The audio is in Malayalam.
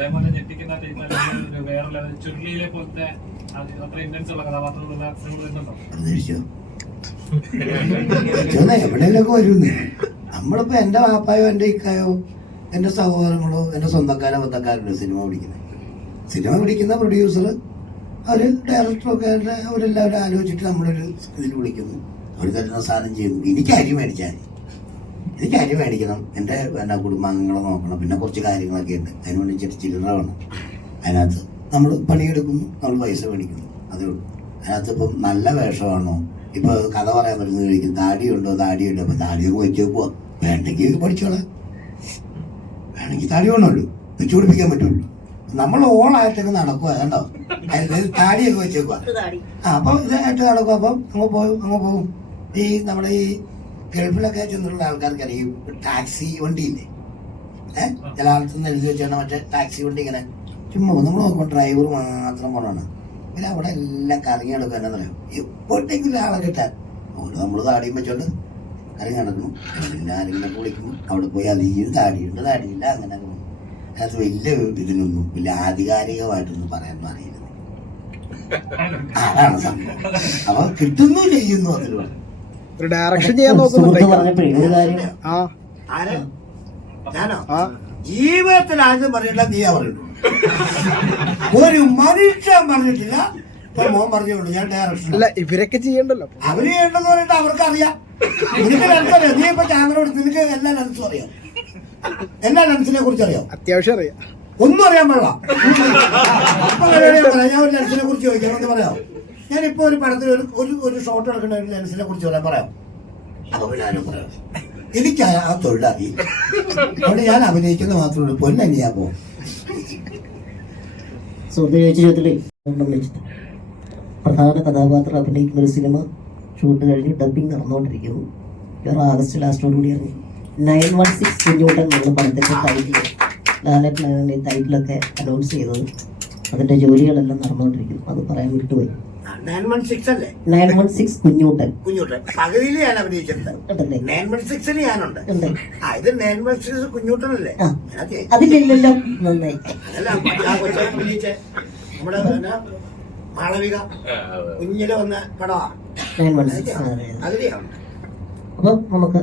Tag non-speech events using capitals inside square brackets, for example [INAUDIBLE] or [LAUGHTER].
അതേപോലെ ഞെട്ടിക്കുന്ന ടൈപ്പ് വേറെ ചുരുളിയിലെ പോലത്തെ അത്ര ഇന്റൻസ് ഉള്ള കഥാപാത്രങ്ങളുള്ള സിനിമ വരുന്നുണ്ടോ [LAUGHS] എവിടെയെങ്കിലൊക്കെ വരുന്നേ. നമ്മളിപ്പോ എന്റെ വാപ്പായോ എന്റെ ഇക്കായോ എന്റെ സഹോദരങ്ങളോ എന്റെ സ്വന്തക്കാരോ ബന്ധക്കാരുണ്ട് സിനിമ പിടിക്കുന്നത് സിനിമ പിടിക്കുന്ന പ്രൊഡ്യൂസർ അവർ ഡയറക്ടറൊക്കെ ഒക്കെ അവരെല്ലാവരും ആലോചിച്ചിട്ട് നമ്മളൊരു ഇതിൽ വിളിക്കുന്നു. അവർ തരുന്ന സാധനം ചെയ്യുന്നു. എനിക്ക് അരി മേടിച്ചാൽ. എനിക്ക് അരി മേടിക്കണം. എന്റെ എന്റെ കുടുംബാംഗങ്ങളെ നോക്കണം. പിന്നെ കുറച്ച് കാര്യങ്ങളൊക്കെ ഉണ്ട്. അതിനുവേണ്ടി ചെറിയ ചില്ലറ വേണം. അതിനകത്ത് നമ്മൾ പണിയെടുക്കുന്നു. നമ്മൾ പൈസ മേടിക്കുന്നു. അതേ ഉള്ളൂ. അതിനകത്ത് ഇപ്പം നല്ല വേഷമാണോ? ഇപ്പൊ കഥ പറയാൻ പറ്റുന്നത് കഴിക്കും. താടിയുണ്ടോ? താടിയുണ്ടോ. അപ്പൊ താടിയൊക്കെ വെച്ച് പോവാ വേണ്ടെങ്കിൽ പഠിച്ചോളാം. വേണമെങ്കിൽ താടി വേണമല്ലോ. വെച്ച് പിടിപ്പിക്കാൻ പറ്റുള്ളൂ. നമ്മൾ ഓണായിട്ടൊക്കെ നടക്കുക കണ്ടോ? അതിൽ താടിയൊക്കെ വെച്ചേക്കുക ആ അപ്പം ഇതായിട്ട് നടക്കുക അപ്പം അങ്ങ് പോകും അങ്ങ് പോകും ഈ നമ്മുടെ ഈ ഗൾഫിലൊക്കെ ചെന്നുള്ള ആൾക്കാർക്ക് അറിയും ടാക്സി വണ്ടിയില്ലേ? ഏഹ് ചില ആൾക്കാർ എഴുതി വെച്ചാണ് മറ്റേ ടാക്സി വണ്ടി ഇങ്ങനെ ചുമ്മാ നമ്മൾ നോക്കുമ്പോൾ ഡ്രൈവർ മാത്രം പോണാണ് പിന്നെ അവിടെ എല്ലാം കറങ്ങി നടക്കുക എന്നാ പറയാം എപ്പോഴത്തേക്കും ആളെ കിട്ടാൻ. അതുകൊണ്ട് നമ്മൾ താടിയും വെച്ചോണ്ട് കറങ്ങി നടക്കുന്നു. പിന്നെ ആരെങ്കിലും വിളിക്കുന്നു അവിടെ പോയി അതിൽ താടിയുണ്ട് താടിയില്ല അങ്ങനെ അത് വലിയ ഇതിനൊന്നും വലിയ ആധികാരികമായിട്ടൊന്നും പറയാനൊന്നും അറിയില്ല. [LAUGHS] അതാണ് സംഭവം. അപ്പൊ കിട്ടുന്നു ചെയ്യുന്നു അതിലൂടെ ഒരു ഡയറക്ഷൻ ചെയ്യാൻ [LAUGHS] നോക്കുന്നുണ്ട്? ആ. ജീവിതത്തിൽ ആദ്യം പറഞ്ഞില്ല നീയാ പറഞ്ഞിട്ടുള്ളൂ. ഒരു മനുഷ്യൻ പറഞ്ഞിട്ടില്ല. ഇപ്പൊ മോൻ പറഞ്ഞോളൂ ഞാൻ ഡയറക്ഷൻ അല്ല ഇവരൊക്കെ ചെയ്യണ്ടല്ലോ. അവർ ചെയ്യണ്ടെന്ന് പറഞ്ഞിട്ട് അവർക്ക് അറിയാം നിനക്ക് ലെൻസ് അറിയാം നീ ഇപ്പൊ ക്യാമറ എടുത്ത് നിനക്ക് എല്ലാ ലെൻസും അറിയാം. എല്ലാ ലെൻസിനെ കുറിച്ച് അറിയാം. അത്യാവശ്യം അറിയാം. ഒന്നും അറിയാൻ പാടില്ല. അപ്പൊ ഞാൻ ഞാൻ ഒരു ലെൻസിനെ കുറിച്ച് ചോദിക്കാം. എന്ന് പറയാം. ഞാൻ ഇപ്പൊ ഒരു പടത്തിൽ ഒരു ഒരു ഒരു ഷോട്ട് എടുക്കുന്ന ഒരു ലെൻസിനെ കുറിച്ച് പറയാം. പിന്നെ പറയാം എനിക്ക് ആ- തൊഴിലറിയില്ല അവിടെ ഞാൻ അഭിനയിക്കുന്ന മാത്രമേ ഉള്ളൂ. ഒന്നും വിളിച്ചിട്ട്. പ്രധാന കഥാപാത്രം അഭിനയിക്കുന്ന ഒരു സിനിമ ഷൂട്ട് കഴിഞ്ഞ് ഡബിങ് നടന്നുകൊണ്ടിരിക്കുന്നു. വേറെ ആഗസ്റ്റ് ലാസ്റ്റോടുകൂടി ഇറങ്ങി. നയൻ വൺ സിക്സ് കുഞ്ഞൂട്ടൻ എന്നുള്ള പടത്തിന്റെ ടൈറ്റിൽ ലാലറ്റ് ടൈറ്റിലൊക്കെ അനൗൺസ് ചെയ്തത്. അതിന്റെ ജോലികളെല്ലാം നടന്നുകൊണ്ടിരിക്കുന്നു. അത് പറയാൻ വിട്ടുപോയി. നയൻ വൺ സിക്സ് അല്ലേ? നയൻ വൺ സിക്സ് കുഞ്ഞൂട്ടൻ കുഞ്ഞുട്ടെ പകുതിയിൽ ഞാൻ അഭിനയിച്ചിട്ടുണ്ട്. നയൻ വൺ സിക്സിന് ഞാനുണ്ട്. ഉണ്ട്. ആ ഇത് നയൻ വൺ സിക്സ് കുഞ്ഞുട്ടനല്ലേ ആ. അതെ അതിലെല്ലാം നന്നായി. കൊച്ചിനെ അഭിനയിച്ച. നമ്മുടെ മാളവിക കുഞ്ഞിൽ വന്ന പടമാ അതിലെയാണ് അപ്പൊ നമുക്ക്